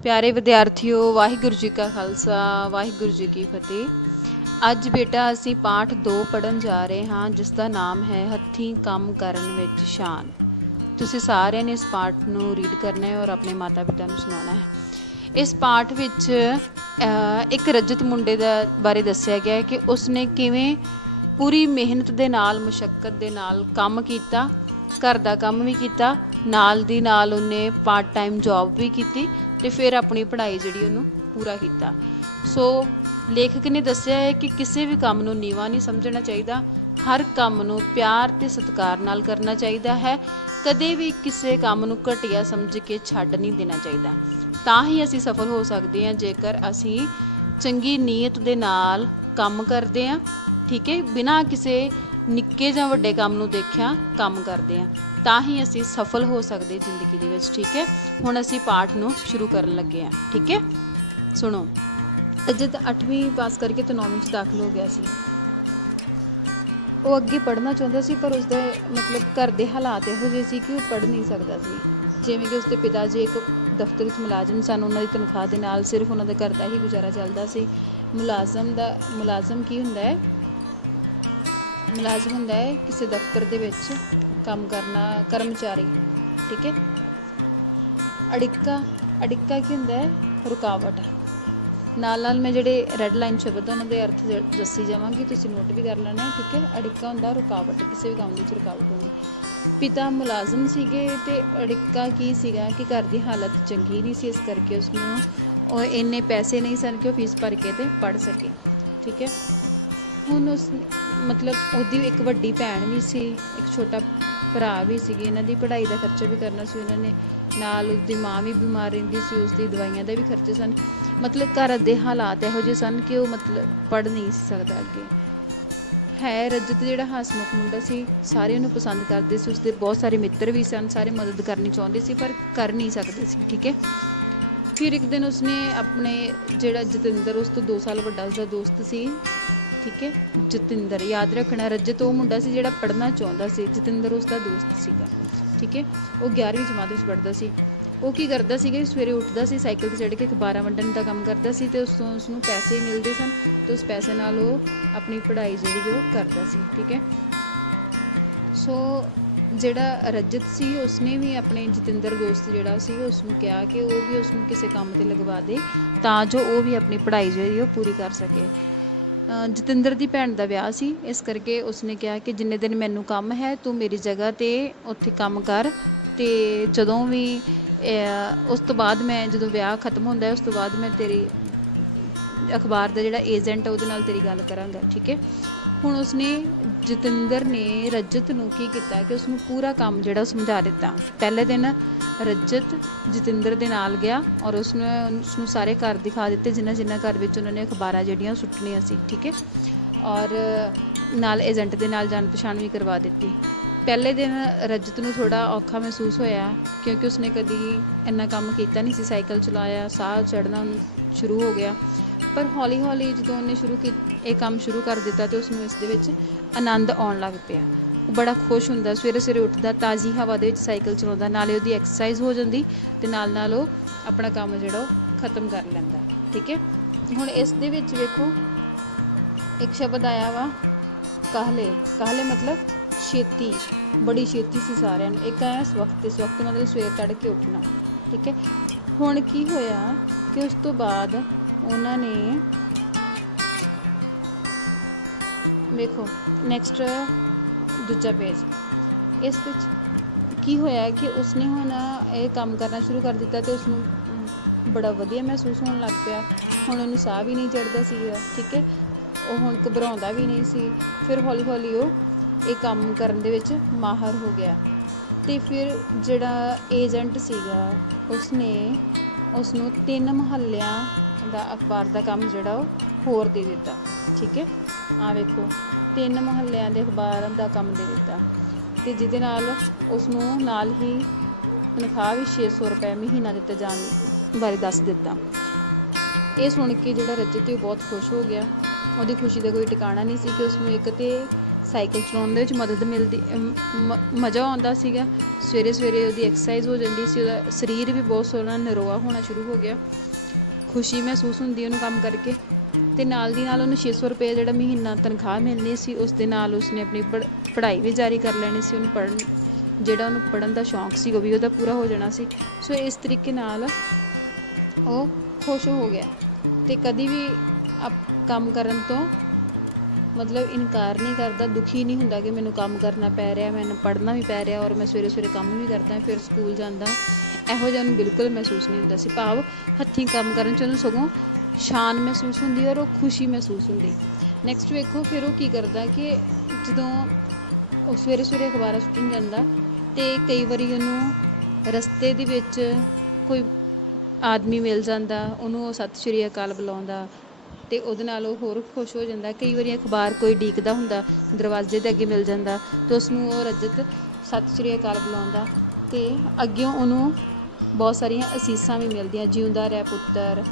प्यारे विद्यार्थियों, वाहिगुरू जी का खालसा वाहिगुरू जी की फतेह। ਅੱਜ ਬੇਟਾ ਅਸੀਂ ਪਾਠ 2 ਪੜ੍ਹਨ ਜਾ ਰਹੇ ਹਾਂ, ਜਿਸ ਦਾ ਨਾਮ ਹੈ ਹੱਥੀਂ ਕੰਮ ਕਰਨ ਵਿੱਚ ਸ਼ਾਨ। ਤੁਸੀਂ ਸਾਰਿਆਂ ਨੇ ਇਸ ਪਾਠ ਨੂੰ ਰੀਡ ਕਰਨਾ ਹੈ ਔਰ ਆਪਣੇ ਮਾਤਾ ਪਿਤਾ ਨੂੰ ਸੁਣਾਉਣਾ ਹੈ। ਇਸ ਪਾਠ ਵਿੱਚ ਇੱਕ ਰਜਤ ਮੁੰਡੇ ਦਾ ਬਾਰੇ ਦੱਸਿਆ ਗਿਆ ਕਿ ਉਸਨੇ ਕਿਵੇਂ ਪੂਰੀ ਮਿਹਨਤ ਦੇ ਨਾਲ, ਮੁਸ਼ੱਕਤ ਦੇ ਨਾਲ ਕੰਮ ਕੀਤਾ, घर का काम भी किया, नाल दी नाल उन्हें पार्ट टाइम जॉब भी की ते फिर अपनी पढ़ाई जिहड़ी उन्होंने पूरा किया। सो लेखक ने दस्सिया है कि किसी भी काम नूं नीवा नहीं समझना चाहिए, हर काम नूं प्यार ते सत्कार नाल करना चाहिए है। कदे भी किसी काम नूं घटिया समझ के छड्ड नहीं देना चाहिए, तां ही असीं सफल हो सकते हैं जेकर असीं चंगी नीयत दे नाल काम करते हैं। ठीक है, बिना किसी निक्के ਜਾਂ ਵੱਡੇ ਕੰਮ ਨੂੰ ਦੇਖਿਆ ਕੰਮ ਕਰਦੇ ਹਾਂ, ਤਾਂ ਹੀ ਅਸੀਂ ਸਫਲ ਹੋ ਸਕਦੇ ਜ਼ਿੰਦਗੀ ਦੇ ਵਿੱਚ। ਠੀਕ ਹੈ, ਹੁਣ ਅਸੀਂ ਪਾਠ ਨੂੰ ਸ਼ੁਰੂ ਕਰਨ ਲੱਗੇ ਹਾਂ। ਠੀਕ ਹੈ, ਸੁਣੋ। ਅਜਿਤ 8ਵੀਂ ਪਾਸ ਕਰਕੇ ਤੇ 9ਵੀਂ 'ਚ ਦਾਖਲ ਹੋ ਗਿਆ ਸੀ। ਉਹ ਅੱਗੇ ਪੜ੍ਹਨਾ ਚਾਹੁੰਦਾ ਸੀ, ਪਰ ਉਸਦੇ ਮਤਲਬ ਘਰ ਦੇ ਹਾਲਾਤ ਇਹੋ ਜਿਹੇ ਸੀ ਕਿ ਉਹ ਪੜ੍ਹ ਨਹੀਂ ਸਕਦਾ ਸੀ। ਜਿਵੇਂ ਕਿ ਉਸਦੇ ਪਿਤਾ ਜੀ ਇੱਕ ਦਫ਼ਤਰ ਵਿੱਚ ਮੁਲਾਜ਼ਮ ਸਨ, ਉਹਨਾਂ ਦੀ ਤਨਖਾਹ ਦੇ ਨਾਲ ਸਿਰਫ ਉਹਨਾਂ ਦੇ ਘਰ ਦਾ ਹੀ ਗੁਜ਼ਾਰਾ ਚੱਲਦਾ ਸੀ। ਮੁਲਾਜ਼ਮ ਕੀ ਹੁੰਦਾ ਹੈ? ਮੁਲਾਜ਼ਮ ਹੁੰਦਾ ਹੈ ਕਿਸੇ ਦਫ਼ਤਰ ਦੇ ਵਿੱਚ ਕੰਮ ਕਰਨਾ, ਕਰਮਚਾਰੀ। ਠੀਕ ਹੈ। ਅੜਿੱਕਾ ਕੀ ਹੁੰਦਾ ਹੈ? ਰੁਕਾਵਟ। ਨਾਲ ਮੈਂ ਜਿਹੜੇ ਰੈੱਡ ਲਾਈਨ ਸ਼ਬਦ ਉਹਨਾਂ ਦੇ ਅਰਥ ਦੱਸੀ ਜਾਵਾਂਗੀ, ਤੁਸੀਂ ਨੋਟ ਵੀ ਕਰ ਲੈਣਾ। ਠੀਕ ਹੈ, ਅੜਿੱਕਾ ਹੁੰਦਾ ਰੁਕਾਵਟ, ਕਿਸੇ ਵੀ ਕੰਮ ਵਿੱਚ ਰੁਕਾਵਟ ਹੁੰਦੀ। ਪਿਤਾ ਮੁਲਾਜ਼ਮ ਸੀਗੇ ਤੇ ਅੜਿੱਕਾ ਕੀ ਸੀਗਾ ਕਿ ਘਰ ਦੀ ਹਾਲਤ ਚੰਗੀ ਨਹੀਂ ਸੀ, ਇਸ ਕਰਕੇ ਉਸਨੂੰ ਉਹ ਇੰਨੇ ਪੈਸੇ ਨਹੀਂ ਸਨ ਕਿ ਉਹ ਫੀਸ ਭਰ ਕੇ ਤੇ ਪੜ੍ਹ ਸਕੇ। ਠੀਕ ਹੈ, ਹੁਣ ਉਸ ਮਤਲਬ ਉਹਦੀ ਇੱਕ ਵੱਡੀ ਭੈਣ ਵੀ ਸੀ, ਇੱਕ ਛੋਟਾ ਭਰਾ ਵੀ ਸੀਗੇ। ਇਹਨਾਂ ਦੀ ਪੜ੍ਹਾਈ ਦਾ ਖਰਚਾ ਵੀ ਕਰਨਾ ਸੀ ਉਹਨਾਂ ਨੇ, ਨਾਲ ਉਸਦੀ ਮਾਂ ਵੀ ਬਿਮਾਰ ਰਹਿੰਦੀ ਸੀ, ਉਸਦੀ ਦਵਾਈਆਂ ਦਾ ਵੀ ਖਰਚੇ ਸਨ। ਮਤਲਬ ਘਰ ਦੇ ਹਾਲਾਤ ਇਹੋ ਜਿਹੇ ਸਨ ਕਿ ਉਹ ਮਤਲਬ ਪੜ੍ਹ ਨਹੀਂ ਸਕਦਾ ਅੱਗੇ। ਹੈ ਰਜਤ ਜਿਹੜਾ ਹਸਮੁਖ ਮੁੰਡਾ ਸੀ, ਸਾਰੇ ਉਹਨੂੰ ਪਸੰਦ ਕਰਦੇ ਸੀ, ਉਸਦੇ ਬਹੁਤ ਸਾਰੇ ਮਿੱਤਰ ਵੀ ਸਨ, ਸਾਰੇ ਮਦਦ ਕਰਨੀ ਚਾਹੁੰਦੇ ਸੀ ਪਰ ਕਰ ਨਹੀਂ ਸਕਦੇ ਸੀ। ਠੀਕ ਹੈ, ਫਿਰ ਇੱਕ ਦਿਨ ਉਸਨੇ ਆਪਣੇ ਜਿਹੜਾ ਜਤਿੰਦਰ, ਉਸ ਤੋਂ 2 ਸਾਲ ਵੱਡਾ ਉਸਦਾ ਦੋਸਤ ਸੀ। ਠੀਕ ਹੈ, ਜਤਿੰਦਰ ਯਾਦ ਰੱਖਣਾ। ਰਜਤ ਉਹ ਮੁੰਡਾ ਸੀ ਜਿਹੜਾ ਪੜ੍ਹਨਾ ਚਾਹੁੰਦਾ ਸੀ, ਜਤਿੰਦਰ ਉਸਦਾ ਦੋਸਤ ਸੀਗਾ। ਠੀਕ ਹੈ, ਉਹ 11ਵੀਂ ਜਮਾਤ ਵਿੱਚ ਪੜ੍ਹਦਾ ਸੀ। ਉਹ ਕੀ ਕਰਦਾ ਸੀਗਾ, ਸਵੇਰੇ ਉੱਠਦਾ ਸੀ, ਸਾਈਕਲ 'ਤੇ ਚੜ੍ਹ ਕੇ ਅਖਬਾਰਾਂ ਵੰਡਣ ਦਾ ਕੰਮ ਕਰਦਾ ਸੀ ਅਤੇ ਉਸ ਤੋਂ ਉਸਨੂੰ ਪੈਸੇ ਮਿਲਦੇ ਸਨ ਅਤੇ ਉਸ ਪੈਸੇ ਨਾਲ ਉਹ ਆਪਣੀ ਪੜ੍ਹਾਈ ਜਿਹੜੀ ਉਹ ਕਰਦਾ ਸੀ। ਠੀਕ ਹੈ, ਸੋ ਜਿਹੜਾ ਰਜਤ ਸੀ ਉਸਨੇ ਵੀ ਆਪਣੇ ਜਤਿੰਦਰ ਦੋਸਤ ਜਿਹੜਾ ਸੀ ਉਸਨੂੰ ਕਿਹਾ ਕਿ ਉਹ ਵੀ ਉਸਨੂੰ ਕਿਸੇ ਕੰਮ 'ਤੇ ਲਗਵਾ ਦੇ, ਤਾਂ ਜੋ ਉਹ ਵੀ ਆਪਣੀ ਪੜ੍ਹਾਈ ਜਿਹੜੀ ਉਹ ਪੂਰੀ ਕਰ ਸਕੇ। ਜਤਿੰਦਰ ਦੀ ਭੈਣ ਦਾ ਵਿਆਹ ਸੀ, ਇਸ ਕਰਕੇ ਉਸਨੇ ਕਿਹਾ ਕਿ ਜਿੰਨੇ ਦਿਨ ਮੈਨੂੰ ਕੰਮ ਹੈ ਤੂੰ ਮੇਰੀ ਜਗ੍ਹਾ 'ਤੇ ਉੱਥੇ ਕੰਮ ਕਰ, ਅਤੇ ਜਦੋਂ ਵੀ ਉਸ ਤੋਂ ਬਾਅਦ ਮੈਂ ਜਦੋਂ ਵਿਆਹ ਖਤਮ ਹੁੰਦਾ ਉਸ ਤੋਂ ਬਾਅਦ ਮੈਂ ਤੇਰੀ ਅਖਬਾਰ ਦਾ ਜਿਹੜਾ ਏਜੰਟ ਹੈ ਉਹਦੇ ਨਾਲ ਤੇਰੀ ਗੱਲ ਕਰਾਂਗਾ। ਠੀਕ ਹੈ, ਹੁਣ ਉਸਨੇ ਜਤਿੰਦਰ ਨੇ ਰਜਤ ਨੂੰ ਕੀ ਕੀਤਾ ਕਿ ਉਸਨੂੰ ਪੂਰਾ ਕੰਮ ਜਿਹੜਾ ਉਹ ਸਮਝਾ ਦਿੱਤਾ। ਪਹਿਲੇ ਦਿਨ ਰਜਤ ਜਤਿੰਦਰ ਦੇ ਨਾਲ ਗਿਆ ਔਰ ਉਸਨੂੰ ਸਾਰੇ ਘਰ ਦਿਖਾ ਦਿੱਤੇ, ਜਿਨ੍ਹਾਂ ਘਰ ਵਿੱਚ ਉਹਨਾਂ ਨੇ ਅਖਬਾਰਾਂ ਜਿਹੜੀਆਂ ਉਹ ਸੁੱਟਣੀਆਂ ਸੀ। ਠੀਕ ਹੈ, ਔਰ ਨਾਲ ਏਜੰਟ ਦੇ ਨਾਲ ਜਾਣ ਪਛਾਣ ਵੀ ਕਰਵਾ ਦਿੱਤੀ। ਪਹਿਲੇ ਦਿਨ ਰਜਤ ਨੂੰ ਥੋੜ੍ਹਾ ਔਖਾ ਮਹਿਸੂਸ ਹੋਇਆ ਕਿਉਂਕਿ ਉਸਨੇ ਕਦੀ ਇੰਨਾ ਕੰਮ ਕੀਤਾ ਨਹੀਂ ਸੀ, ਸਾਈਕਲ ਚਲਾਇਆ, ਸਾਹ ਚੜ੍ਹਨਾ ਉਹਨੂੰ ਸ਼ੁਰੂ ਹੋ ਗਿਆ। ਪਰ ਹੌਲੀ ਹੌਲੀ ਜਦੋਂ ਉਹਨੇ ਇਹ ਕੰਮ ਸ਼ੁਰੂ ਕਰ ਦਿੱਤਾ ਅਤੇ ਉਸਨੂੰ ਇਸ ਦੇ ਵਿੱਚ ਆਨੰਦ ਆਉਣ ਲੱਗ ਪਿਆ। ਉਹ ਬੜਾ ਖੁਸ਼ ਹੁੰਦਾ, ਸਵੇਰੇ ਸਵੇਰੇ ਉੱਠਦਾ, ਤਾਜ਼ੀ ਹਵਾ ਦੇ ਵਿੱਚ ਸਾਈਕਲ ਚਲਾਉਂਦਾ, ਨਾਲੇ ਉਹਦੀ ਐਕਸਰਸਾਈਜ਼ ਹੋ ਜਾਂਦੀ ਅਤੇ ਨਾਲ ਉਹ ਆਪਣਾ ਕੰਮ ਜਿਹੜਾ ਉਹ ਖ਼ਤਮ ਕਰ ਲੈਂਦਾ। ਠੀਕ ਹੈ, ਹੁਣ ਇਸ ਦੇ ਵਿੱਚ ਵੇਖੋ ਇੱਕ ਸ਼ਬਦ ਆਇਆ ਵਾ ਕਾਹਲੇ। ਕਾਹਲੇ ਮਤਲਬ ਛੇਤੀ, ਬੜੀ ਛੇਤੀ ਸੀ ਸਾਰਿਆਂ ਨੂੰ। ਇੱਕ ਆਇਆ ਸਵਖਤ ਮਤਲਬ ਸਵੇਰ ਤੜਕੇ ਉੱਠਣਾ। ਠੀਕ ਹੈ, ਹੁਣ ਕੀ ਹੋਇਆ ਕਿ ਉਸ ਤੋਂ ਬਾਅਦ ਉਹਨਾਂ ਨੇ ਵੇਖੋ ਨੈਕਸਟ ਦੂਜਾ ਪੇਜ, ਇਸ ਵਿੱਚ ਕੀ ਹੋਇਆ ਕਿ ਉਸਨੇ ਹੁਣ ਇਹ ਕੰਮ ਕਰਨਾ ਸ਼ੁਰੂ ਕਰ ਦਿੱਤਾ ਅਤੇ ਉਸਨੂੰ ਬੜਾ ਵਧੀਆ ਮਹਿਸੂਸ ਹੋਣ ਲੱਗ ਪਿਆ। ਹੁਣ ਉਹਨੂੰ ਸਾਹ ਵੀ ਨਹੀਂ ਚੜ੍ਹਦਾ ਸੀਗਾ। ਠੀਕ ਹੈ, ਉਹ ਹੁਣ ਘਬਰਾਉਂਦਾ ਵੀ ਨਹੀਂ ਸੀ। ਫਿਰ ਹੌਲੀ ਹੌਲੀ ਉਹ ਇਹ ਕੰਮ ਕਰਨ ਦੇ ਵਿੱਚ ਮਾਹਰ ਹੋ ਗਿਆ ਅਤੇ ਫਿਰ ਜਿਹੜਾ ਏਜੰਟ ਸੀਗਾ ਉਸਨੇ ਉਸਨੂੰ 3 ਮੁਹੱਲਿਆਂ ਦਾ ਅਖਬਾਰ ਦਾ ਕੰਮ ਜਿਹੜਾ ਉਹ ਹੋਰ ਦੇ ਦਿੱਤਾ। ਠੀਕ ਹੈ, ਆਹ ਵੇਖੋ 3 ਮੁਹੱਲਿਆਂ ਦੇ ਅਖਬਾਰ ਦਾ ਕੰਮ ਦੇ ਦਿੱਤਾ ਅਤੇ ਜਿਹਦੇ ਨਾਲ ਉਸਨੂੰ ਨਾਲ ਹੀ ਤਨਖਾਹ ਵੀ 600 ਰੁਪਏ ਮਹੀਨਾ ਦਿੱਤੇ ਜਾਣ ਬਾਰੇ ਦੱਸ ਦਿੱਤਾ। ਇਹ ਸੁਣ ਕੇ ਜਿਹੜਾ ਰਜਤ ਉਹ ਬਹੁਤ ਖੁਸ਼ ਹੋ ਗਿਆ। ਉਹਦੀ ਖੁਸ਼ੀ ਦਾ ਕੋਈ ਟਿਕਾਣਾ ਨਹੀਂ ਸੀ ਕਿ ਉਸਨੂੰ ਇੱਕ ਤਾਂ ਸਾਈਕਲ ਚਲਾਉਣ ਦੇ ਵਿੱਚ ਮਦਦ ਮਿਲਦੀ, ਮਜ਼ਾ ਆਉਂਦਾ ਸੀਗਾ। ਸਵੇਰੇ ਸਵੇਰੇ ਉਹਦੀ ਐਕਸਰਸਾਈਜ਼ ਹੋ ਜਾਂਦੀ ਸੀ, ਉਹਦਾ ਸਰੀਰ ਵੀ ਬਹੁਤ ਸੋਹਣਾ ਨਰੋਆ ਹੋਣਾ ਸ਼ੁਰੂ ਹੋ ਗਿਆ, ਖੁਸ਼ੀ ਮਹਿਸੂਸ ਹੁੰਦੀ ਉਹਨੂੰ ਕੰਮ ਕਰਕੇ। ਅਤੇ ਨਾਲ ਦੀ ਨਾਲ ਉਹਨੂੰ 600 ਰੁਪਏ ਜਿਹੜਾ ਮਹੀਨਾ ਤਨਖਾਹ ਮਿਲਣੀ ਸੀ, ਉਸ ਦੇ ਨਾਲ ਉਸਨੇ ਆਪਣੀ ਪੜ੍ਹਾਈ ਵੀ ਜਾਰੀ ਕਰ ਲੈਣੀ ਸੀ। ਉਹਨੂੰ ਜਿਹੜਾ ਉਹਨੂੰ ਪੜ੍ਹਨ ਦਾ ਸ਼ੌਂਕ ਸੀ ਉਹ ਵੀ ਉਹਦਾ ਪੂਰਾ ਹੋ ਜਾਣਾ ਸੀ। ਸੋ ਇਸ ਤਰੀਕੇ ਨਾਲ ਉਹ ਖੁਸ਼ ਹੋ ਗਿਆ ਅਤੇ ਕਦੀ ਵੀ ਕੰਮ ਕਰਨ ਤੋਂ ਮਤਲਬ ਇਨਕਾਰ ਨਹੀਂ ਕਰਦਾ, ਦੁਖੀ ਨਹੀਂ ਹੁੰਦਾ ਕਿ ਮੈਨੂੰ ਕੰਮ ਕਰਨਾ ਪੈ ਰਿਹਾ, ਮੈਨੂੰ ਪੜ੍ਹਨਾ ਵੀ ਪੈ ਰਿਹਾ ਔਰ ਮੈਂ ਸਵੇਰੇ ਸਵੇਰੇ ਕੰਮ ਵੀ ਕਰਦਾ, ਫਿਰ ਸਕੂਲ ਜਾਂਦਾ, ਇਹੋ ਜਿਹਾ ਉਹਨੂੰ ਬਿਲਕੁਲ ਮਹਿਸੂਸ ਨਹੀਂ ਹੁੰਦਾ ਸੀ। ਭਾਵ ਹੱਥੀਂ ਕੰਮ ਕਰਨ 'ਚ ਉਹਨੂੰ ਸਗੋਂ ਸ਼ਾਨ ਮਹਿਸੂਸ ਹੁੰਦੀ ਔਰ ਉਹ ਖੁਸ਼ੀ ਮਹਿਸੂਸ ਹੁੰਦੀ। ਨੈਕਸਟ ਵੇਖੋ ਫਿਰ ਉਹ ਕੀ ਕਰਦਾ ਕਿ ਜਦੋਂ ਉਹ ਸਵੇਰੇ ਸਵੇਰੇ ਅਖਬਾਰਾਂ ਸੁੱਟਣ ਜਾਂਦਾ ਅਤੇ ਕਈ ਵਾਰੀ ਉਹਨੂੰ ਰਸਤੇ ਦੇ ਵਿੱਚ ਕੋਈ ਆਦਮੀ ਮਿਲ ਜਾਂਦਾ, ਉਹਨੂੰ ਉਹ ਸਤਿ ਸ਼੍ਰੀ ਅਕਾਲ ਬੁਲਾਉਂਦਾ ਅਤੇ ਉਹਦੇ ਨਾਲ ਉਹ ਹੋਰ ਖੁਸ਼ ਹੋ ਜਾਂਦਾ। ਕਈ ਵਾਰੀ ਅਖਬਾਰ ਕੋਈ ਉਡੀਕਦਾ ਹੁੰਦਾ, ਦਰਵਾਜ਼ੇ ਦੇ ਅੱਗੇ ਮਿਲ ਜਾਂਦਾ ਅਤੇ ਉਸਨੂੰ ਉਹ ਰਜਤ ਸਤਿ ਸ਼੍ਰੀ ਅਕਾਲ ਬੁਲਾਉਂਦਾ ਅਤੇ ਅੱਗਿਓਂ ਉਹਨੂੰ ਬਹੁਤ ਸਾਰੀਆਂ ਅਸੀਸਾਂ ਵੀ ਮਿਲਦੀਆਂ, ਜਿਉਂਦਾ ਰਹਿ ਪੁੱਤਰ,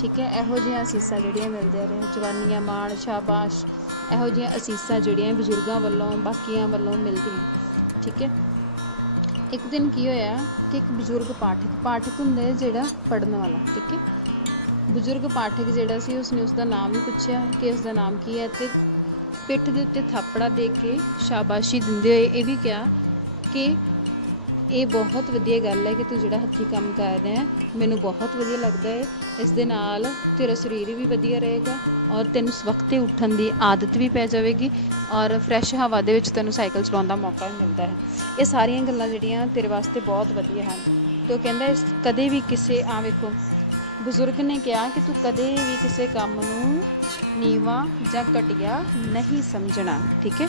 ਠੀਕ ਹੈ। ਇਹੋ ਜਿਹੀਆਂ ਅਸੀਸਾਂ ਜਿਹੜੀਆਂ ਮਿਲਦੀਆਂ ਰਹੇ, ਜਵਾਨੀਆਂ ਮਾਣ, ਸ਼ਾਬਾਸ਼, ਇਹੋ ਜਿਹੀਆਂ ਅਸੀਸਾਂ ਜਿਹੜੀਆਂ ਬਜ਼ੁਰਗਾਂ ਵੱਲੋਂ ਬਾਕੀਆਂ ਵੱਲੋਂ ਮਿਲਦੀਆਂ, ਠੀਕ ਹੈ। ਇੱਕ ਦਿਨ ਕੀ ਹੋਇਆ ਕਿ ਇੱਕ ਬਜ਼ੁਰਗ ਪਾਠਕ ਹੁੰਦਾ ਜਿਹੜਾ ਪੜ੍ਹਨ ਵਾਲਾ, ਠੀਕ ਹੈ। ਬਜ਼ੁਰਗ ਪਾਠਕ ਜਿਹੜਾ ਸੀ ਉਸਨੇ ਉਸਦਾ ਨਾਮ ਵੀ ਪੁੱਛਿਆ ਕਿ ਉਸਦਾ ਨਾਮ ਕੀ ਹੈ ਅਤੇ ਪਿੱਠ ਦੇ ਉੱਤੇ ਥਾਪੜਾ ਦੇ ਕੇ ਸ਼ਾਬਾਸ਼ੀ ਦਿੰਦੇ ਹੋਏ ਇਹ ਵੀ ਕਿਹਾ ਕਿ ਇਹ ਬਹੁਤ ਵਧੀਆ ਗੱਲ ਹੈ ਕਿ ਤੂੰ ਜਿਹੜਾ ਹੱਥੀਂ ਕੰਮ ਕਰ ਰਿਹਾ, ਮੈਨੂੰ ਬਹੁਤ ਵਧੀਆ ਲੱਗਦਾ ਹੈ। ਇਸ ਦੇ ਨਾਲ ਤੇਰਾ ਸਰੀਰ ਵੀ ਵਧੀਆ ਰਹੇਗਾ ਔਰ ਤੈਨੂੰ ਸਵਖਤੇ ਉੱਠਣ ਦੀ ਆਦਤ ਵੀ ਪੈ ਜਾਵੇਗੀ ਔਰ ਫਰੈਸ਼ ਹਵਾ ਦੇ ਵਿੱਚ ਤੈਨੂੰ ਸਾਈਕਲ ਚਲਾਉਣ ਦਾ ਮੌਕਾ ਵੀ ਮਿਲਦਾ ਹੈ। ਇਹ ਸਾਰੀਆਂ ਗੱਲਾਂ ਜਿਹੜੀਆਂ ਤੇਰੇ ਵਾਸਤੇ ਬਹੁਤ ਵਧੀਆ ਹਨ। ਅਤੇ ਉਹ ਕਹਿੰਦਾ ਕਦੇ ਵੀ ਕਿਸੇ ਵੇਖੋ ਬਜ਼ੁਰਗ ਨੇ ਕਿਹਾ ਕਿ ਤੂੰ ਕਦੇ ਵੀ ਕਿਸੇ ਕੰਮ ਨੂੰ ਨੀਵਾਂ ਜਾਂ ਘਟੀਆ ਨਹੀਂ ਸਮਝਣਾ, ਠੀਕ ਹੈ,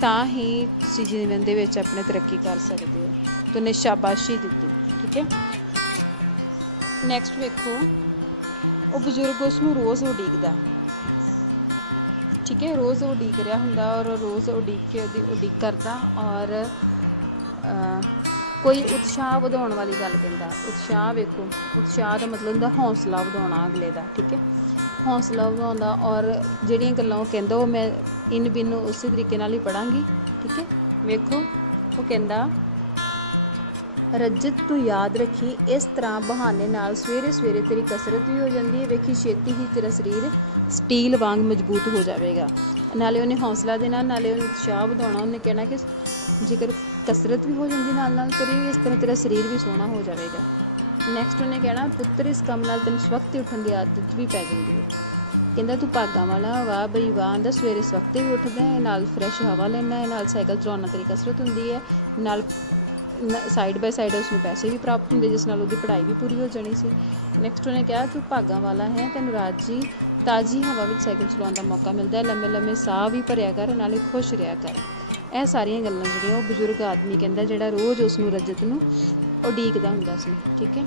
ਤਾਂ ਹੀ ਤੁਸੀਂ ਜੀਵਨ ਦੇ ਵਿੱਚ ਆਪਣੇ ਤਰੱਕੀ ਕਰ ਸਕਦੇ ਹੋ। ਤੇ ਉਹਨੇ ਸ਼ਾਬਾਸ਼ੀ ਦਿੱਤੀ, ਠੀਕ ਹੈ। ਨੈਕਸਟ ਵੇਖੋ ਉਹ ਬਜ਼ੁਰਗ ਉਸ ਨੂੰ ਰੋਜ਼ ਉਡੀਕਦਾ, ਠੀਕ ਹੈ, ਰੋਜ਼ ਉਡੀਕ ਰਿਹਾ ਹੁੰਦਾ ਔਰ ਰੋਜ਼ ਉਡੀਕ ਕੇ ਉਹਦੀ ਉਡੀਕ ਕਰਦਾ ਔਰ ਕੋਈ ਉਤਸ਼ਾਹ ਵਧਾਉਣ ਵਾਲੀ ਗੱਲ ਕਹਿੰਦਾ। ਉਤਸ਼ਾਹ ਵੇਖੋ, ਉਤਸ਼ਾਹ ਦਾ ਮਤਲਬ ਹੁੰਦਾ ਹੌਸਲਾ ਵਧਾਉਣਾ ਅਗਲੇ ਦਾ, ਠੀਕ ਹੈ, ਹੌਸਲਾ ਵਧਾਉਂਦਾ ਔਰ ਜਿਹੜੀਆਂ ਗੱਲਾਂ ਉਹ ਕਹਿੰਦਾ ਉਹ ਮੈਂ ਇਨ ਬਿਨ ਉਸੇ ਤਰੀਕੇ ਨਾਲ ਹੀ ਪੜ੍ਹਾਂਗੀ, ਠੀਕ ਹੈ। ਵੇਖੋ ਉਹ ਕਹਿੰਦਾ ਰਜਤ ਤੂੰ ਯਾਦ ਰੱਖੀ, ਇਸ ਤਰ੍ਹਾਂ ਬਹਾਨੇ ਨਾਲ ਸਵੇਰੇ ਸਵੇਰੇ ਤੇਰੀ ਕਸਰਤ ਵੀ ਹੋ ਜਾਂਦੀ ਹੈ, ਵੇਖੀ ਛੇਤੀ ਹੀ ਤੇਰਾ ਸਰੀਰ ਸਟੀਲ ਵਾਂਗ ਮਜ਼ਬੂਤ ਹੋ ਜਾਵੇਗਾ। ਨਾਲੇ ਉਹਨੇ ਹੌਸਲਾ ਦੇਣਾ, ਨਾਲੇ ਉਹਨੇ ਉਤਸ਼ਾਹ ਵਧਾਉਣਾ। ਉਹਨੇ ਕਹਿਣਾ ਕਿ ਜੇਕਰ ਕਸਰਤ ਵੀ ਹੋ ਜਾਂਦੀ ਨਾਲ ਨਾਲ ਤੇਰੀ, ਇਸ ਤਰ੍ਹਾਂ ਤੇਰਾ ਸਰੀਰ ਵੀ ਸੋਹਣਾ ਹੋ ਜਾਵੇਗਾ। ਨੈਕਸਟ ਉਹਨੇ ਕਹਿਣਾ ਪੁੱਤਰ ਇਸ ਕੰਮ ਨਾਲ ਤੈਨੂੰ ਸਵਖਤੇ ਉੱਠਣ ਦੀ ਆਦਤ ਵੀ ਪੈ ਜਾਂਦੀ ਹੈ। ਕਹਿੰਦਾ ਤੂੰ ਭਾਗਾਂ ਵਾਲਾ, ਵਾਹ ਬਈ ਵਾਹ, ਦਾ ਸਵੇਰੇ ਸਵਖਤੇ ਵੀ ਉੱਠਦਾ ਹੈ, ਨਾਲ ਫਰੈਸ਼ ਹਵਾ ਲੈਂਦਾ ਹੈ, ਨਾਲ ਸਾਈਕਲ ਚਲਾਉਣ ਤੇਰੀ ਕਸਰਤ ਹੁੰਦੀ ਹੈ, ਨਾਲ ਸਾਈਡ ਬਾਏ ਸਾਈਡ ਉਸਨੂੰ ਪੈਸੇ ਵੀ ਪ੍ਰਾਪਤ ਹੁੰਦੇ, ਜਿਸ ਨਾਲ ਉਹਦੀ ਪੜ੍ਹਾਈ ਵੀ ਪੂਰੀ ਹੋ ਜਾਣੀ ਸੀ। ਨੈਕਸਟ ਉਹਨੇ ਕਿਹਾ ਤੂੰ ਭਾਗਾਂ ਵਾਲਾ ਹੈ, ਤੈਨੂੰ ਤਾਜ਼ੀ ਹਵਾ ਵਿੱਚ ਸਾਈਕਲ ਚਲਾਉਣ ਦਾ ਮੌਕਾ ਮਿਲਦਾ ਹੈ, ਲੰਮੇ ਲੰਮੇ ਸਾਹ ਵੀ ਭਰਿਆ ਕਰ, ਨਾਲੇ ਖੁਸ਼ ਰਿਹਾ ਕਰ। ਇਹ ਸਾਰੀਆਂ ਗੱਲਾਂ ਜਿਹੜੀਆਂ ਉਹ ਬਜ਼ੁਰਗ ਆਦਮੀ ਕਹਿੰਦਾ ਜਿਹੜਾ ਰੋਜ਼ ਉਸ ਨੂੰ ਰਜਤ ਨੂੰ ਉਡੀਕਦਾ ਹੁੰਦਾ ਸੀ, ਠੀਕ ਹੈ।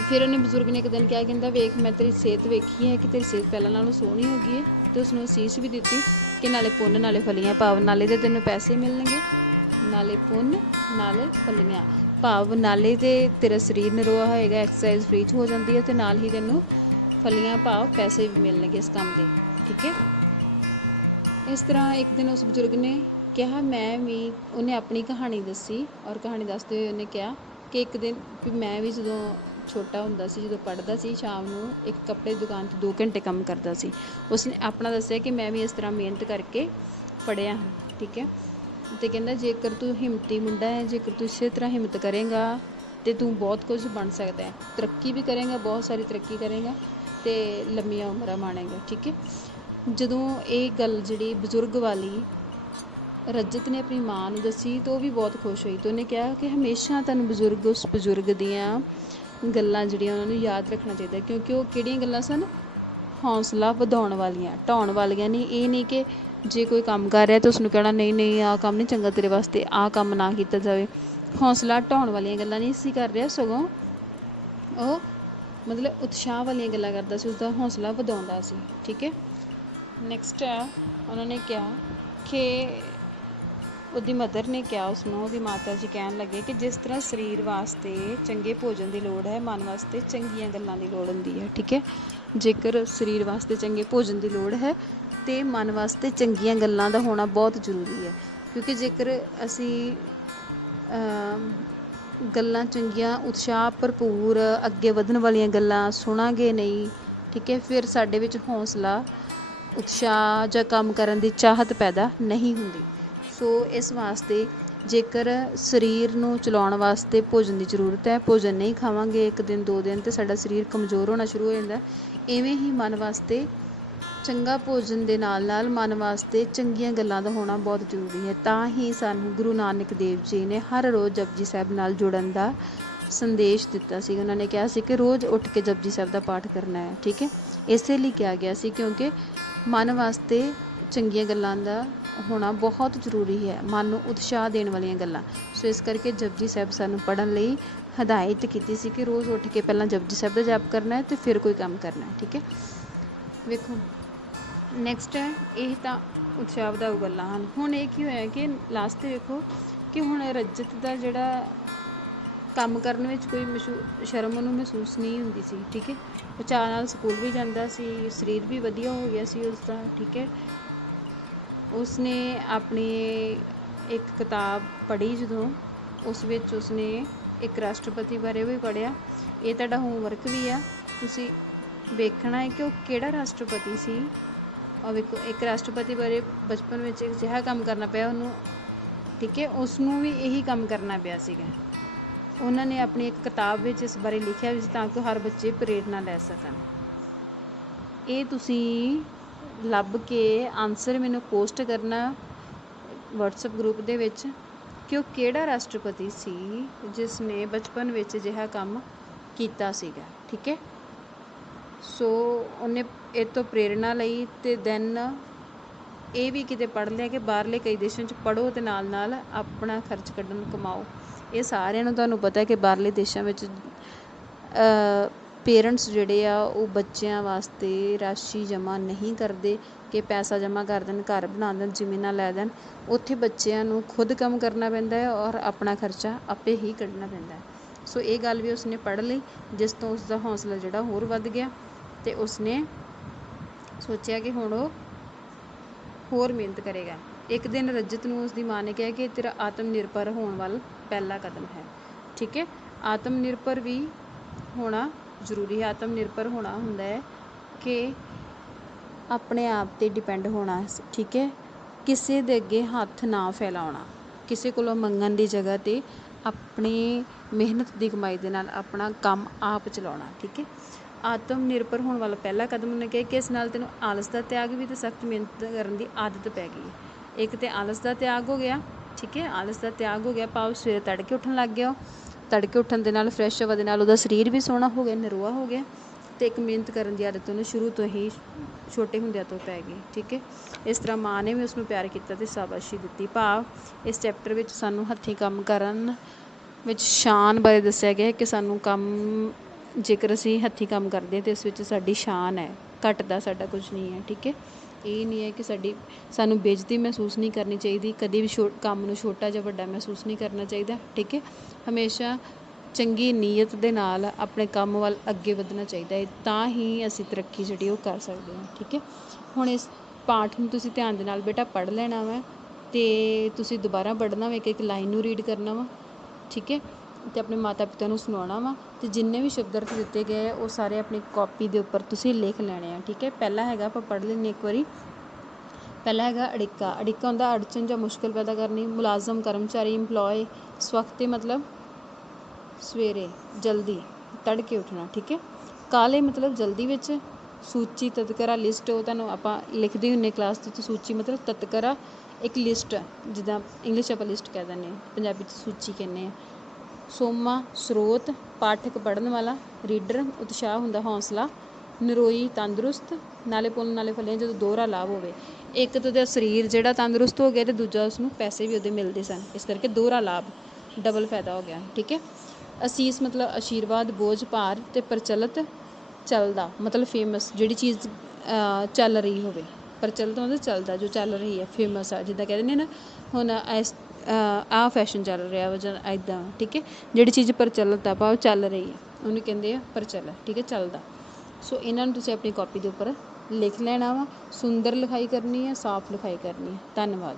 ਫਿਰ ਉਹਨੇ ਬਜ਼ੁਰਗ ਨੇ ਇੱਕ ਦਿਨ ਕਿਹਾ, ਕਹਿੰਦਾ ਵੇਖ ਮੈਂ ਤੇਰੀ ਸਿਹਤ ਵੇਖੀ ਹੈ ਕਿ ਤੇਰੀ ਸਿਹਤ ਪਹਿਲਾਂ ਨਾਲੋਂ ਸੋਹਣੀ ਹੋ ਗਈ ਹੈ, ਅਤੇ ਉਸਨੂੰ ਅਸੀਸ ਵੀ ਦਿੱਤੀ ਕਿ ਨਾਲੇ ਪੁੰਨ ਨਾਲੇ ਫਲੀਆਂ, ਭਾਵ ਨਾਲੇ ਤਾਂ ਤੈਨੂੰ ਪੈਸੇ ਮਿਲਣਗੇ, ਨਾਲੇ ਪੁੰਨ ਨਾਲੇ ਫਲੀਆਂ, ਭਾਵ ਨਾਲੇ ਤੇ ਤੇਰਾ ਸਰੀਰ ਨਰੋਆ ਹੋਏਗਾ, ਐਕਸਰਸਾਈਜ਼ ਫ੍ਰੀ 'ਚ ਹੋ ਜਾਂਦੀ ਹੈ, ਅਤੇ ਨਾਲ ਹੀ ਤੈਨੂੰ ਫਲੀਆਂ ਭਾਵ ਪੈਸੇ ਵੀ ਮਿਲਣਗੇ ਇਸ ਕੰਮ ਦੇ, ਠੀਕ ਹੈ। ਇਸ ਤਰ੍ਹਾਂ ਇੱਕ ਦਿਨ ਉਸ ਬਜ਼ੁਰਗ ਨੇ ਕਿਹਾ ਉਹਨੇ ਆਪਣੀ ਕਹਾਣੀ ਦੱਸੀ ਔਰ ਕਹਾਣੀ ਦੱਸਦੇ ਹੋਏ ਉਹਨੇ ਕਿਹਾ ਕਿ ਇੱਕ ਦਿਨ ਵੀ ਮੈਂ ਵੀ ਜਦੋਂ ਛੋਟਾ ਹੁੰਦਾ ਸੀ, ਜਦੋਂ ਪੜ੍ਹਦਾ ਸੀ, ਸ਼ਾਮ ਨੂੰ ਇੱਕ ਕੱਪੜੇ ਦੁਕਾਨ 'ਤੇ 2 ਘੰਟੇ ਕੰਮ ਕਰਦਾ ਸੀ। ਉਸਨੇ ਆਪਣਾ ਦੱਸਿਆ ਕਿ ਮੈਂ ਵੀ ਇਸ ਤਰ੍ਹਾਂ ਮਿਹਨਤ ਕਰਕੇ ਪੜ੍ਹਿਆ ਹਾਂ, ਠੀਕ ਹੈ। ਅਤੇ ਕਹਿੰਦਾ ਜੇਕਰ ਤੂੰ ਹਿੰਮਤੀ ਮੁੰਡਾ ਹੈ, ਜੇਕਰ ਤੂੰ ਇਸੇ ਤਰ੍ਹਾਂ ਹਿੰਮਤ ਕਰੇਗਾ ਅਤੇ ਤੂੰ ਬਹੁਤ ਕੁਝ ਬਣ ਸਕਦਾ ਹੈ, ਤਰੱਕੀ ਵੀ ਕਰੇਗਾ, ਬਹੁਤ ਸਾਰੀ ਤਰੱਕੀ ਕਰੇਗਾ ਅਤੇ ਲੰਮੀਆਂ ਉਮਰਾਂ ਮਾਣੇਗਾ, ਠੀਕ ਹੈ। ਜਦੋਂ ਇਹ ਗੱਲ ਜਿਹੜੀ ਬਜ਼ੁਰਗ ਵਾਲੀ ਰਜਤ ਨੇ ਆਪਣੀ ਮਾਂ ਨੂੰ ਦੱਸੀ ਤਾਂ ਉਹ ਵੀ ਬਹੁਤ ਖੁਸ਼ ਹੋਈ, ਅਤੇ ਉਹਨੇ ਕਿਹਾ ਕਿ ਹਮੇਸ਼ਾ ਤੁਹਾਨੂੰ ਉਸ ਬਜ਼ੁਰਗ ਦੀਆਂ ਗੱਲਾਂ ਜਿਹੜੀਆਂ ਉਹਨਾਂ ਨੂੰ ਯਾਦ ਰੱਖਣਾ ਚਾਹੀਦਾ, ਕਿਉਂਕਿ ਉਹ ਕਿਹੜੀਆਂ ਗੱਲਾਂ ਸਨ, ਹੌਸਲਾ ਵਧਾਉਣ ਵਾਲੀਆਂ, ਢਾਉਣ ਵਾਲੀਆਂ ਨਹੀਂ। ਇਹ ਨਹੀਂ ਕਿ ਜੇ ਕੋਈ ਕੰਮ ਕਰ ਰਿਹਾ ਤਾਂ ਉਸਨੂੰ ਕਹਿਣਾ ਨਹੀਂ ਆਹ ਕੰਮ ਨਹੀਂ ਚੰਗਾ ਤੇਰੇ ਵਾਸਤੇ, ਆਹ ਕੰਮ ਨਾ ਕੀਤਾ ਜਾਵੇ। ਹੌਸਲਾ ਢਾਉਣ ਵਾਲੀਆਂ ਗੱਲਾਂ ਨਹੀਂ ਸੀ ਕਰ ਰਿਹਾ, ਸਗੋਂ ਉਹ ਮਤਲਬ ਉਤਸ਼ਾਹ ਵਾਲੀਆਂ ਗੱਲਾਂ ਕਰਦਾ ਸੀ, ਉਸਦਾ ਹੌਸਲਾ ਵਧਾਉਂਦਾ ਸੀ, ਠੀਕ ਹੈ। ਨੈਕਸਟ ਹੈ ਉਹਨਾਂ ਨੇ ਕਿਹਾ ਕਿ ਉਹਦੀ ਮਦਰ ਨੇ ਕਿਹਾ ਉਸਨੂੰ, ਉਹਦੀ ਮਾਤਾ ਜੀ ਕਹਿਣ ਲੱਗੇ ਕਿ ਜਿਸ ਤਰ੍ਹਾਂ ਸਰੀਰ ਵਾਸਤੇ ਚੰਗੇ ਭੋਜਨ ਦੀ ਲੋੜ ਹੈ, ਮਨ ਵਾਸਤੇ ਚੰਗੀਆਂ ਗੱਲਾਂ ਦੀ ਲੋੜ ਹੁੰਦੀ ਹੈ। ਠੀਕ ਹੈ, ਜੇਕਰ ਸਰੀਰ ਵਾਸਤੇ ਚੰਗੇ ਭੋਜਨ ਦੀ ਲੋੜ ਹੈ ਅਤੇ ਮਨ ਵਾਸਤੇ ਚੰਗੀਆਂ ਗੱਲਾਂ ਦਾ ਹੋਣਾ ਬਹੁਤ ਜ਼ਰੂਰੀ ਹੈ। ਕਿਉਂਕਿ ਜੇਕਰ ਅਸੀਂ ਗੱਲਾਂ ਚੰਗੀਆਂ, ਉਤਸ਼ਾਹ ਭਰਪੂਰ, ਅੱਗੇ ਵਧਣ ਵਾਲੀਆਂ ਗੱਲਾਂ ਸੁਣਾਂਗੇ ਨਹੀਂ, ਠੀਕ ਹੈ, ਫਿਰ ਸਾਡੇ ਵਿੱਚ ਹੌਸਲਾ, ਉਤਸ਼ਾਹ ਜਾਂ ਕੰਮ ਕਰਨ ਦੀ ਚਾਹਤ ਪੈਦਾ ਨਹੀਂ ਹੁੰਦੀ। ਸੋ ਇਸ ਵਾਸਤੇ ਜੇਕਰ ਸਰੀਰ ਨੂੰ ਚਲਾਉਣ ਵਾਸਤੇ ਭੋਜਨ ਦੀ ਜ਼ਰੂਰਤ ਹੈ, ਭੋਜਨ ਨਹੀਂ ਖਾਵਾਂਗੇ 1 ਦਿਨ 2 ਦਿਨ, ਤਾਂ ਸਾਡਾ ਸਰੀਰ ਕਮਜ਼ੋਰ ਹੋਣਾ ਸ਼ੁਰੂ ਹੋ ਜਾਂਦਾ। ਇਵੇਂ ਹੀ ਮਨ ਵਾਸਤੇ ਚੰਗਾ ਭੋਜਨ ਦੇ ਨਾਲ ਨਾਲ ਮਨ ਵਾਸਤੇ ਚੰਗੀਆਂ ਗੱਲਾਂ ਦਾ ਹੋਣਾ ਬਹੁਤ ਜ਼ਰੂਰੀ ਹੈ। ਤਾਂ ਹੀ ਸਾਨੂੰ ਗੁਰੂ ਨਾਨਕ ਦੇਵ ਜੀ ਨੇ ਹਰ ਰੋਜ਼ ਜਪਜੀ ਸਾਹਿਬ ਨਾਲ ਜੁੜਨ ਦਾ ਸੰਦੇਸ਼ ਦਿੱਤਾ ਸੀ। ਉਹਨਾਂ ਨੇ ਕਿਹਾ ਸੀ ਕਿ ਰੋਜ਼ ਉੱਠ ਕੇ ਜਪਜੀ ਸਾਹਿਬ ਦਾ ਪਾਠ ਕਰਨਾ ਹੈ। ਠੀਕ ਹੈ, ਇਸੇ ਲਈ ਕਿਹਾ ਗਿਆ ਸੀ ਕਿਉਂਕਿ ਮਨ ਵਾਸਤੇ ਚੰਗੀਆਂ ਗੱਲਾਂ ਦਾ ਹੋਣਾ ਬਹੁਤ ਜ਼ਰੂਰੀ ਹੈ, ਮਨ ਨੂੰ ਉਤਸ਼ਾਹ ਦੇਣ ਵਾਲੀਆਂ ਗੱਲਾਂ। ਸੋ ਇਸ ਕਰਕੇ ਜਪਜੀ ਸਾਹਿਬ ਸਾਨੂੰ ਪੜ੍ਹਨ ਲਈ ਹਦਾਇਤ ਕੀਤੀ ਸੀ ਕਿ ਰੋਜ਼ ਉੱਠ ਕੇ ਪਹਿਲਾਂ ਜਪਜੀ ਸਾਹਿਬ ਦਾ ਜਪ ਕਰਨਾ ਹੈ ਅਤੇ ਫਿਰ ਕੋਈ ਕੰਮ ਕਰਨਾ ਹੈ। ਠੀਕ ਹੈ, ਵੇਖੋ ਨੈਕਸਟ ਹੈ, ਇਹ ਤਾਂ ਉਤਸ਼ਾਹ ਵਧਾਊ ਗੱਲਾਂ ਹਨ। ਹੁਣ ਇਹ ਕੀ ਹੋਇਆ ਕਿ ਲਾਸਟ 'ਤੇ ਵੇਖੋ ਕਿ ਹੁਣ ਰਜਤ ਦਾ ਜਿਹੜਾ ਕੰਮ ਕਰਨ ਵਿੱਚ ਕੋਈ ਸ਼ਰਮ ਉਹਨੂੰ ਮਹਿਸੂਸ ਨਹੀਂ ਹੁੰਦੀ ਸੀ। ਠੀਕ ਹੈ, ਉਹ ਚਾਅ ਨਾਲ ਸਕੂਲ ਵੀ ਜਾਂਦਾ ਸੀ, ਸਰੀਰ ਵੀ ਵਧੀਆ ਹੋ ਗਿਆ ਸੀ ਉਸਦਾ। ਠੀਕ ਹੈ, ਉਸਨੇ ਆਪਣੀ ਇੱਕ ਕਿਤਾਬ ਪੜ੍ਹੀ ਜਦੋਂ, ਉਸ ਵਿੱਚ ਉਸਨੇ ਇੱਕ ਰਾਸ਼ਟਰਪਤੀ ਬਾਰੇ ਵੀ ਪੜ੍ਹਿਆ। ਇਹ ਤੁਹਾਡਾ ਹੋਮਵਰਕ ਵੀ ਆ, ਤੁਸੀਂ ਵੇਖਣਾ ਹੈ ਕਿ ਉਹ ਕਿਹੜਾ ਰਾਸ਼ਟਰਪਤੀ ਸੀ। ਔਰ ਵੇਖੋ ਇੱਕ ਰਾਸ਼ਟਰਪਤੀ ਬਾਰੇ ਬਚਪਨ ਵਿੱਚ ਇੱਕ ਅਜਿਹਾ ਕੰਮ ਕਰਨਾ ਪਿਆ ਉਹਨੂੰ। ਠੀਕ ਹੈ, ਉਸਨੂੰ ਵੀ ਇਹੀ ਕੰਮ ਕਰਨਾ ਪਿਆ ਸੀਗਾ। ਉਹਨਾਂ ਨੇ ਆਪਣੀ ਇੱਕ ਕਿਤਾਬ ਵਿੱਚ ਇਸ ਬਾਰੇ ਲਿਖਿਆ ਵੀ ਸੀ ਤਾਂ ਕਿ ਹਰ ਬੱਚੇ ਪ੍ਰੇਰਨਾ ਲੈ ਸਕਣ। ਇਹ ਤੁਸੀਂ ਲੱਭ ਕੇ ਆਨਸਰ ਮੈਨੂੰ ਪੋਸਟ ਕਰਨਾ ਵਟਸਐਪ ਗਰੁੱਪ ਦੇ ਵਿੱਚ ਕਿ ਉਹ ਕਿਹੜਾ ਰਾਸ਼ਟਰਪਤੀ ਸੀ ਜਿਸ ਨੇ ਬਚਪਨ ਵਿੱਚ ਅਜਿਹਾ ਕੰਮ ਕੀਤਾ ਸੀਗਾ। ਠੀਕ ਹੈ, ਸੋ ਉਹਨੇ ਇਹ ਤੋਂ ਪ੍ਰੇਰਨਾ ਲਈ ਅਤੇ ਦੈਨ ਇਹ ਵੀ ਕਿਤੇ ਪੜ੍ਹ ਲਿਆ ਕਿ ਬਾਹਰਲੇ ਕਈ ਦੇਸ਼ਾਂ 'ਚ ਪੜ੍ਹੋ ਅਤੇ ਨਾਲ ਨਾਲ ਆਪਣਾ ਖਰਚ ਕੱਢਣ ਕਮਾਓ। ਇਹ ਸਾਰਿਆਂ ਨੂੰ ਤੁਹਾਨੂੰ ਪਤਾ ਕਿ ਬਾਹਰਲੇ ਦੇਸ਼ਾਂ ਵਿੱਚ ਪੇਰੈਂਟਸ ਜਿਹੜੇ ਆ ਉਹ ਬੱਚਿਆਂ ਵਾਸਤੇ ਰਾਸ਼ੀ ਜਮ੍ਹਾਂ ਨਹੀਂ ਕਰਦੇ ਕਿ ਪੈਸਾ ਜਮ੍ਹਾਂ ਕਰ ਦੇਣ, ਘਰ ਬਣਾ ਦੇਣ, ਜ਼ਮੀਨਾਂ ਲੈ ਦੇਣ। ਉੱਥੇ ਬੱਚਿਆਂ ਨੂੰ ਖੁਦ ਕੰਮ ਕਰਨਾ ਪੈਂਦਾ ਹੈ ਔਰ ਆਪਣਾ ਖਰਚਾ ਆਪੇ ਹੀ ਕੱਢਣਾ ਪੈਂਦਾ ਹੈ। ਸੋ ਇਹ ਗੱਲ ਵੀ ਉਸਨੇ ਪੜ੍ਹ ਲਈ, ਜਿਸ ਤੋਂ ਉਸਦਾ ਹੌਸਲਾ ਜਿਹੜਾ ਹੋਰ ਵੱਧ ਗਿਆ ਅਤੇ ਉਸਨੇ ਸੋਚਿਆ ਕਿ ਹੁਣ ਉਹ ਹੋਰ ਮਿਹਨਤ ਕਰੇਗਾ। ਇੱਕ ਦਿਨ ਰਜਤ ਨੂੰ ਉਸਦੀ ਮਾਂ ਨੇ ਕਿਹਾ ਕਿ ਤੇਰਾ ਆਤਮ ਨਿਰਭਰ ਹੋਣ ਵੱਲ ਪਹਿਲਾ ਕਦਮ ਹੈ। ਠੀਕ ਹੈ, ਆਤਮ ਨਿਰਭਰ ਵੀ ਹੋਣਾ ਜ਼ਰੂਰੀ ਹੈ। ਆਤਮ ਨਿਰਭਰ ਹੋਣਾ ਹੁੰਦਾ ਹੈ ਕਿ ਆਪਣੇ ਆਪ 'ਤੇ ਡਿਪੈਂਡ ਹੋਣਾ। ਠੀਕ ਹੈ, ਕਿਸੇ ਦੇ ਅੱਗੇ ਹੱਥ ਨਾ ਫੈਲਾਉਣਾ, ਕਿਸੇ ਕੋਲੋਂ ਮੰਗਣ ਦੀ ਜਗ੍ਹਾ 'ਤੇ ਆਪਣੀ ਮਿਹਨਤ ਦੀ ਕਮਾਈ ਦੇ ਨਾਲ ਆਪਣਾ ਕੰਮ ਆਪ ਚਲਾਉਣਾ। ਠੀਕ ਹੈ, ਆਤਮ ਨਿਰਭਰ ਹੋਣ ਵਾਲਾ ਪਹਿਲਾ ਕਦਮ ਉਹਨੇ ਕਿਹਾ ਕਿ ਇਸ ਨਾਲ ਤੈਨੂੰ ਆਲਸ ਦਾ ਤਿਆਗ ਵੀ ਅਤੇ ਸਖਤ ਮਿਹਨਤ ਕਰਨ ਦੀ ਆਦਤ ਪੈ ਗਈ। ਇੱਕ ਤਾਂ ਆਲਸ ਦਾ ਤਿਆਗ ਹੋ ਗਿਆ। ਠੀਕ ਹੈ, ਆਲਸ ਦਾ ਤਿਆਗ ਹੋ ਗਿਆ ਭਾਵ ਸਵੇਰੇ ਤੜਕੇ ਉੱਠਣ ਲੱਗ ਗਿਆ। ਤੜਕੇ ਉੱਠਣ ਦੇ ਨਾਲ ਫਰੈਸ਼ ਹਵਾ ਦੇ ਨਾਲ ਉਹਦਾ ਸਰੀਰ ਵੀ ਸੋਹਣਾ ਹੋ ਗਿਆ, ਨਰੋਆ ਹੋ ਗਿਆ ਅਤੇ ਇੱਕ ਮਿਹਨਤ ਕਰਨ ਦੀ ਆਦਤ ਉਹਨੂੰ ਸ਼ੁਰੂ ਤੋਂ ਹੀ ਛੋਟੇ ਹੁੰਦਿਆਂ ਤੋਂ ਪੈ ਗਈ। ਠੀਕ ਹੈ, ਇਸ ਤਰ੍ਹਾਂ ਮਾਂ ਨੇ ਵੀ ਉਸਨੂੰ ਪਿਆਰ ਕੀਤਾ ਅਤੇ ਸ਼ਾਬਾਸ਼ੀ ਦਿੱਤੀ। ਭਾਵ ਇਸ ਚੈਪਟਰ ਵਿੱਚ ਸਾਨੂੰ ਹੱਥੀਂ ਕੰਮ ਕਰਨ ਵਿੱਚ ਸ਼ਾਨ ਬਾਰੇ ਦੱਸਿਆ ਗਿਆ ਕਿ ਸਾਨੂੰ ਕੰਮ ਜੇਕਰ ਅਸੀਂ ਹੱਥੀਂ ਕੰਮ ਕਰਦੇ ਹਾਂ ਤਾਂ ਇਸ ਵਿੱਚ ਸਾਡੀ ਸ਼ਾਨ ਹੈ, ਘੱਟਦਾ ਸਾਡਾ ਕੁਝ ਨਹੀਂ ਹੈ। ਠੀਕ ਹੈ, ਇਹ ਨਹੀਂ ਹੈ ਕਿ ਸਾਨੂੰ ਬੇਇੱਜ਼ਤੀ ਮਹਿਸੂਸ ਨਹੀਂ ਕਰਨੀ ਚਾਹੀਦੀ, ਕਦੇ ਵੀ ਕੰਮ ਨੂੰ ਛੋਟਾ ਜਾਂ ਵੱਡਾ ਮਹਿਸੂਸ ਨਹੀਂ ਕਰਨਾ ਚਾਹੀਦਾ। ਠੀਕ ਹੈ, ਹਮੇਸ਼ਾ ਚੰਗੀ ਨੀਅਤ ਦੇ ਨਾਲ ਆਪਣੇ ਕੰਮ ਵੱਲ ਅੱਗੇ ਵਧਣਾ ਚਾਹੀਦਾ ਹੈ, ਤਾਂ ਹੀ ਅਸੀਂ ਤਰੱਕੀ ਜਿਹੜੀ ਉਹ ਕਰ ਸਕਦੇ ਹਾਂ। ਠੀਕ ਹੈ, ਹੁਣ ਇਸ ਪਾਠ ਨੂੰ ਤੁਸੀਂ ਧਿਆਨ ਦੇ ਨਾਲ ਬੇਟਾ ਪੜ੍ਹ ਲੈਣਾ ਵਾ ਅਤੇ ਤੁਸੀਂ ਦੁਬਾਰਾ ਪੜ੍ਹਨਾ ਵਾ, ਇੱਕ ਇੱਕ ਲਾਈਨ ਨੂੰ ਰੀਡ ਕਰਨਾ ਵਾ। ਠੀਕ ਹੈ, ਅਤੇ ਆਪਣੇ ਮਾਤਾ ਪਿਤਾ ਨੂੰ ਸੁਣਾਉਣਾ ਵਾ ਅਤੇ ਜਿੰਨੇ ਵੀ ਸ਼ਬਦ ਅਰਥ ਦਿੱਤੇ ਗਏ ਉਹ ਸਾਰੇ ਆਪਣੀ ਕਾਪੀ ਦੇ ਉੱਪਰ ਤੁਸੀਂ ਲਿਖ ਲੈਣੇ ਆ। ਠੀਕ ਹੈ, ਪਹਿਲਾ ਹੈਗਾ, ਆਪਾਂ ਪੜ੍ਹ ਲੈਂਦੇ ਇੱਕ ਵਾਰੀ। ਪਹਿਲਾ ਹੈਗਾ ਅੜਿੱਕਾ। ਅੜਿੱਕਾ ਹੁੰਦਾ ਅੜਚਨ ਜਾਂ ਮੁਸ਼ਕਿਲ ਪੈਦਾ ਕਰਨੀ। ਮੁਲਾਜ਼ਮ ਕਰਮਚਾਰੀ ਇੰਪਲੋਏ। ਸਵਖਤੇ ਮਤਲਬ ਸਵੇਰੇ, ਜਲਦੀ, ਤੜਕੇ ਉੱਠਣਾ। ਠੀਕ ਹੈ, ਕਾਲੇ ਮਤਲਬ ਜਲਦੀ ਵਿੱਚ। ਸੂਚੀ ਤਤਕਰਾ ਲਿਸਟ, ਉਹ ਤੁਹਾਨੂੰ ਆਪਾਂ ਲਿਖਦੇ ਹੁੰਦੇ ਕਲਾਸ ਦੇ ਵਿੱਚ। ਸੂਚੀ ਮਤਲਬ ਤਤਕਰਾ ਇੱਕ ਲਿਸਟ, ਜਿੱਦਾਂ ਇੰਗਲਿਸ਼ ਆਪਾਂ ਲਿਸਟ ਕਹਿ ਦਿੰਦੇ ਹਾਂ, ਪੰਜਾਬੀ 'ਚ ਸੂਚੀ ਕਹਿੰਦੇ ਹਾਂ। ਸੋਮਾ ਸਰੋਤ, ਪਾਠਕ ਪੜ੍ਹਨ ਵਾਲਾ। ਰੀਡਰ ਉਤਸ਼ਾਹ ਹੁੰਦਾ, ਹੌਸਲਾ। ਨਰੋਈ ਤੰਦਰੁਸਤ, ਨਾਲੇ ਪੁੰਨ ਨਾਲੇ ਫਲੀਆਂ, ਜਦੋਂ ਦੋਹਰਾ ਲਾਭ ਹੋਵੇ। ਇੱਕ ਤਾਂ ਉਹਦਾ ਸਰੀਰ ਜਿਹੜਾ ਤੰਦਰੁਸਤ ਹੋ ਗਿਆ ਅਤੇ ਦੂਜਾ ਉਸਨੂੰ ਪੈਸੇ ਵੀ ਉਹਦੇ ਮਿਲਦੇ ਸਨ, ਇਸ ਕਰਕੇ ਦੋਹਰਾ ਲਾਭ, ਡਬਲ ਫਾਇਦਾ ਹੋ ਗਿਆ। ਠੀਕ ਹੈ, ਅਸੀਸ ਮਤਲਬ ਆਸ਼ੀਰਵਾਦ। ਬੋਝ ਭਾਰ ਅਤੇ ਪ੍ਰਚਲਿਤ ਚੱਲਦਾ ਮਤਲਬ ਫੇਮਸ, ਜਿਹੜੀ ਚੀਜ਼ ਚੱਲ ਰਹੀ ਹੋਵੇ। ਪ੍ਰਚਲਿਤ ਮਤਲਬ ਚੱਲਦਾ, ਜੋ ਚੱਲ ਰਹੀ ਹੈ, ਫੇਮਸ ਆ, ਜਿੱਦਾਂ ਕਹਿ ਦਿੰਦੇ ਨਾ ਹੁਣ ਆਹ ਫੈਸ਼ਨ ਚੱਲ ਰਿਹਾ ਵਾ ਜਾਂ ਇੱਦਾਂ, ਠੀਕ ਹੈ। ਜਿਹੜੀ ਚੀਜ਼ ਪ੍ਰਚਲਿਤ ਆ ਭਾਵ ਚੱਲ ਰਹੀ ਹੈ ਉਹਨੂੰ ਕਹਿੰਦੇ ਆ ਪ੍ਰਚਲਿਤ, ਠੀਕ ਹੈ, ਚੱਲਦਾ। ਸੋ ਇਹਨਾਂ ਨੂੰ ਤੁਸੀਂ ਆਪਣੀ ਕਾਪੀ ਦੇ ਉੱਪਰ ਲਿਖ ਲੈਣਾ ਵਾ। ਸੁੰਦਰ ਲਿਖਾਈ ਕਰਨੀ ਹੈ, ਸਾਫ਼ ਲਿਖਾਈ ਕਰਨੀ ਹੈ। ਧੰਨਵਾਦ।